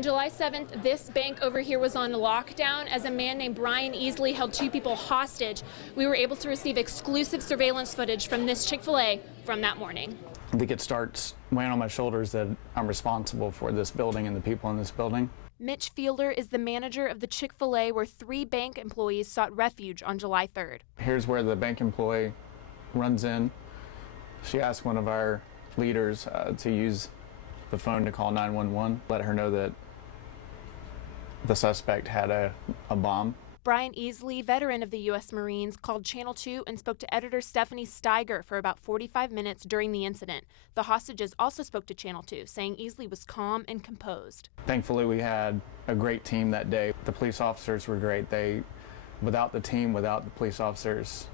On July 7th, this bank over here was on lockdown as a man named Brian Easley held two people hostage. We were able to receive exclusive surveillance footage from this Chick-fil-A from that morning. I think it starts weighing on my shoulders that I'm responsible for this building and the people in this building. Mitch Fielder is the manager of the Chick-fil-A where 3 bank employees sought refuge on July 3rd. Here's where the bank employee runs in. She asked one of our leaders to use the phone to call 911, let her know that the suspect had a bomb. Brian Easley, veteran of the U.S. Marines, called Channel 2 and spoke to editor Stephanie Steiger for about 45 minutes during the incident. The hostages also spoke to Channel 2, saying Easley was calm and composed. Thankfully, we had a great team that day. The police officers were great. Without the team, without the police officers,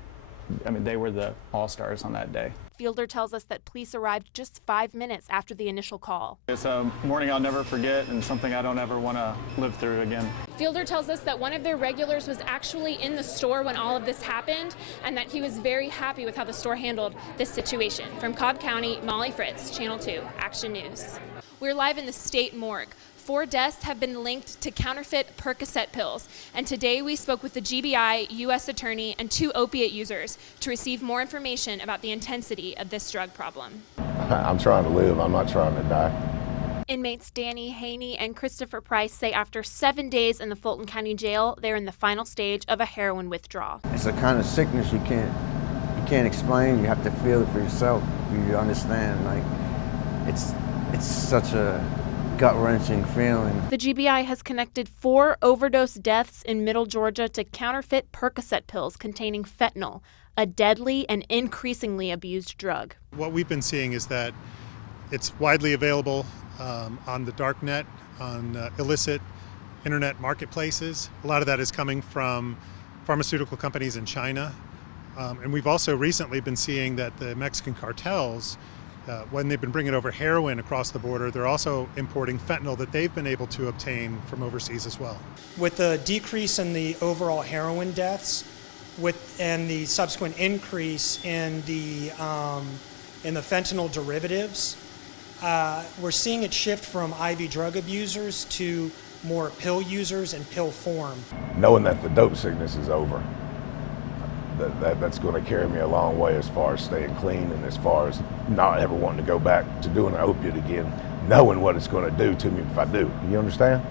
I mean, they were the all-stars on that day. Fielder tells us that police arrived just 5 minutes after the initial call. It's a morning I'll never forget and something I don't ever want to live through again. Fielder tells us that one of their regulars was actually in the store when all of this happened and that he was very happy with how the store handled this situation. From Cobb County, Molly Fritz, Channel 2, Action News. We're live in the state morgue. 4 deaths have been linked to counterfeit Percocet pills, and today we spoke with the GBI, U.S. Attorney, and 2 opiate users to receive more information about the intensity of this drug problem. I'm trying to live, I'm not trying to die. Inmates Danny Haney and Christopher Price say after 7 days in the Fulton County Jail, they're in the final stage of a heroin withdrawal. It's a kind of sickness you can't explain. You have to feel it for yourself. You understand, like, it's such a gut-wrenching feeling. The GBI has connected 4 overdose deaths in Middle Georgia to counterfeit Percocet pills containing fentanyl, a deadly and increasingly abused drug. What we've been seeing is that it's widely available on the dark net, on illicit internet marketplaces. A lot of that is coming from pharmaceutical companies in China. And we've also recently been seeing that the Mexican cartels, when they've been bringing over heroin across the border, they're also importing fentanyl that they've been able to obtain from overseas as well. With the decrease in the overall heroin deaths, and the subsequent increase in the fentanyl derivatives, we're seeing it shift from IV drug abusers to more pill users and pill form. Knowing that the dope sickness is over, that's going to carry me a long way as far as staying clean and as far as not ever wanting to go back to doing an opiate again, knowing what it's going to do to me if I do. You understand?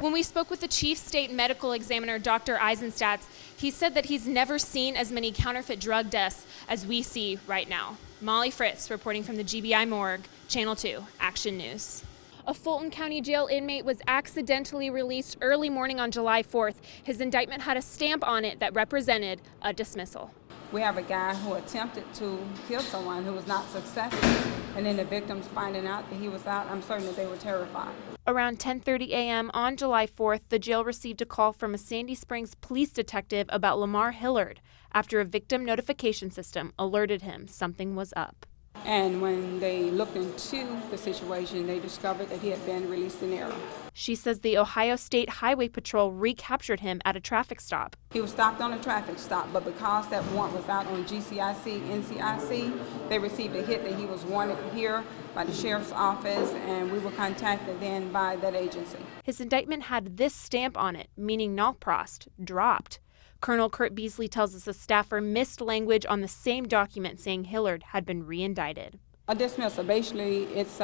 When we spoke with the chief state medical examiner, Dr. Eisenstadt, he said that he's never seen as many counterfeit drug deaths as we see right now. Molly Fritz reporting from the GBI morgue, Channel 2, Action News. A Fulton County jail inmate was accidentally released early morning on July 4th. His indictment had a stamp on it that represented a dismissal. We have a guy who attempted to kill someone who was not successful, and then the victims finding out that he was out, I'm certain that they were terrified. Around 10:30 a.m. on July 4th, the jail received a call from a Sandy Springs police detective about Lamar Hillard after a victim notification system alerted him something was up. And when they looked into the situation, they discovered that he had been released in error. She says the Ohio State Highway Patrol recaptured him at a traffic stop. He was stopped on a traffic stop, but because that warrant was out on GCIC, NCIC, they received a hit that he was wanted here by the sheriff's office, and we were contacted then by that agency. His indictment had this stamp on it, meaning nalprost, dropped. Colonel Kurt Beasley tells us a staffer missed language on the same document saying Hillard had been re-indicted. A dismissal, basically, it's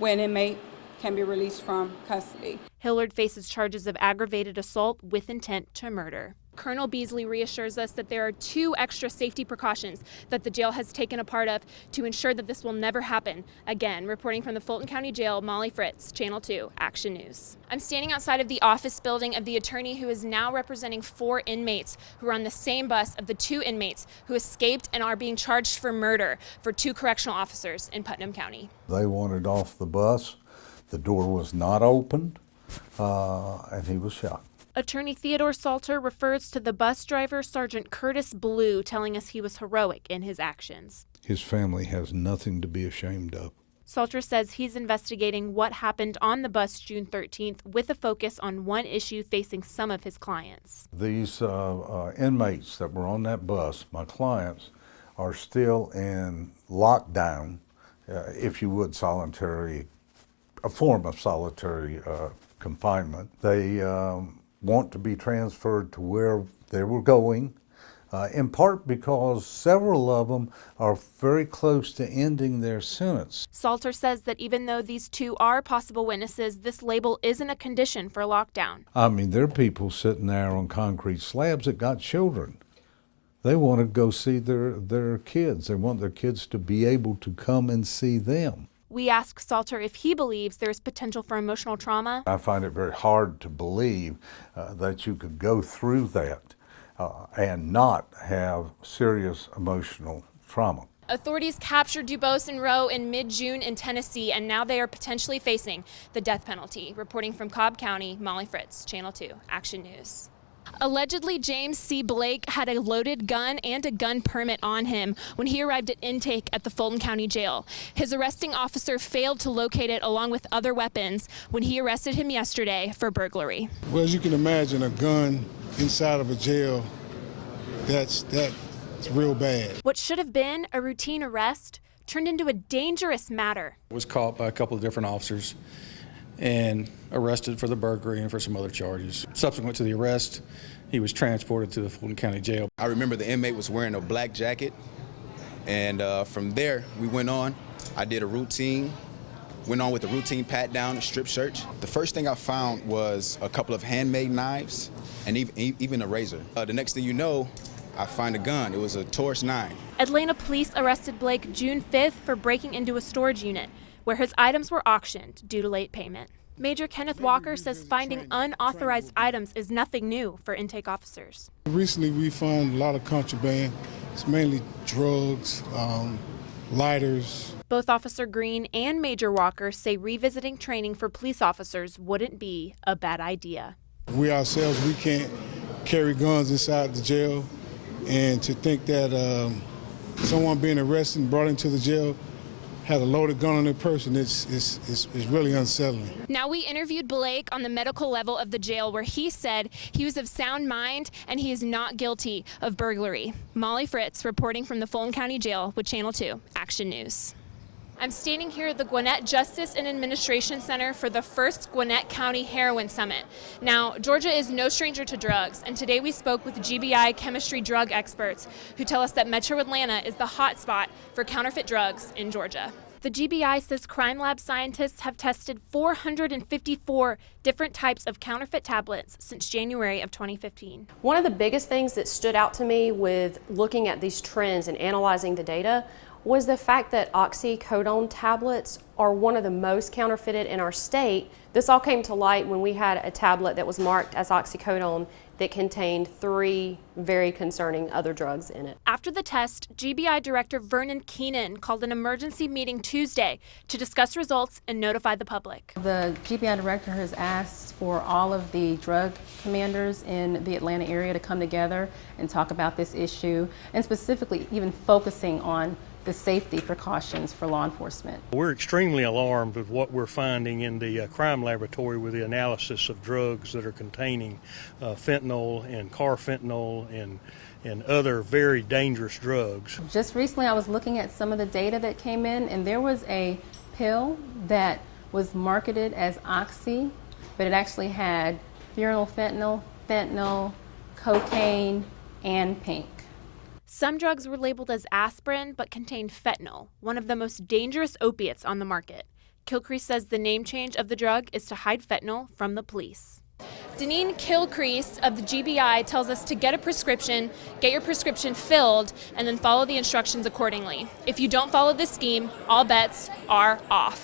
when an inmate can be released from custody. Hillard faces charges of aggravated assault with intent to murder. Colonel Beasley reassures us that there are 2 extra safety precautions that the jail has taken a part of to ensure that this will never happen again. Reporting from the Fulton County Jail, Molly Fritz, Channel 2, Action News. I'm standing outside of the office building of the attorney who is now representing 4 inmates who are on the same bus of the 2 inmates who escaped and are being charged for murder for 2 correctional officers in Putnam County. They wanted off the bus. The door was not opened, and he was shot. Attorney Theodore Salter refers to the bus driver, Sergeant Curtis Blue, telling us he was heroic in his actions. His family has nothing to be ashamed of. Salter says he's investigating what happened on the bus June 13th with a focus on one issue facing some of his clients. These inmates that were on that bus, my clients, are still in lockdown, if you would, a form of solitary confinement. They want to be transferred to where they were going, in part because several of them are very close to ending their sentence. Salter says that even though these two are possible witnesses, this label isn't a condition for lockdown. I mean, there are people sitting there on concrete slabs that got children. They want to go see their kids. They want their kids to be able to come and see them. We ask Salter if he believes there's potential for emotional trauma. I find it very hard to believe that you could go through that and not have serious emotional trauma. Authorities captured Dubose and Rowe in mid-June in Tennessee, and now they are potentially facing the death penalty. Reporting from Cobb County, Molly Fritz, Channel 2, Action News. Allegedly, James C. Blake had a loaded gun and a gun permit on him when he arrived at intake at the Fulton County Jail. His arresting officer failed to locate it along with other weapons when he arrested him yesterday for burglary. Well, as you can imagine, a gun inside of a jail, that's real bad. What should have been a routine arrest turned into a dangerous matter. Was caught by a couple of different officers and arrested for the burglary and for some other charges. Subsequent to the arrest, he was transported to the Fulton County Jail. I remember the inmate was wearing a black jacket, and from there we went on. I did a routine, went on with a routine pat down, a strip search. The first thing I found was a couple of handmade knives and even a razor. The next thing you know, I find a gun. It was a Taurus 9. Atlanta police arrested Blake June 5th for breaking into a storage unit where his items were auctioned due to late payment. Major Kenneth Walker says finding unauthorized items is nothing new for intake officers. Recently, we found a lot of contraband. It's mainly drugs, lighters. Both Officer Green and Major Walker say revisiting training for police officers wouldn't be a bad idea. We ourselves, we can't carry guns inside the jail, and to think that someone being arrested and brought into the jail had a loaded gun on their person, it's really unsettling. Now, we interviewed Blake on the medical level of the jail where he said he was of sound mind and he is not guilty of burglary. Molly Fritz reporting from the Fulton County Jail with Channel 2, Action News. I'm standing here at the Gwinnett Justice and Administration Center for the first Gwinnett County Heroin Summit. Now, Georgia is no stranger to drugs, and today we spoke with GBI chemistry drug experts who tell us that Metro Atlanta is the hot spot for counterfeit drugs in Georgia. The GBI says crime lab scientists have tested 454 different types of counterfeit tablets since January of 2015. One of the biggest things that stood out to me with looking at these trends and analyzing the data was the fact that oxycodone tablets are one of the most counterfeited in our state. This all came to light when we had a tablet that was marked as oxycodone that contained 3 very concerning other drugs in it. After the test, GBI Director Vernon Keenan called an emergency meeting Tuesday to discuss results and notify the public. The GBI Director has asked for all of the drug commanders in the Atlanta area to come together and talk about this issue, and specifically even focusing on the safety precautions for law enforcement. We're extremely alarmed with what we're finding in the crime laboratory with the analysis of drugs that are containing fentanyl and carfentanil and other very dangerous drugs. Just recently I was looking at some of the data that came in, and there was a pill that was marketed as Oxy, but it actually had phenylfentanyl, fentanyl, cocaine, and pink. Some drugs were labeled as aspirin but contained fentanyl, one of the most dangerous opiates on the market. Kilcrease says the name change of the drug is to hide fentanyl from the police. Deneen Kilcrease of the GBI tells us to get a prescription, get your prescription filled, and then follow the instructions accordingly. If you don't follow this scheme, all bets are off.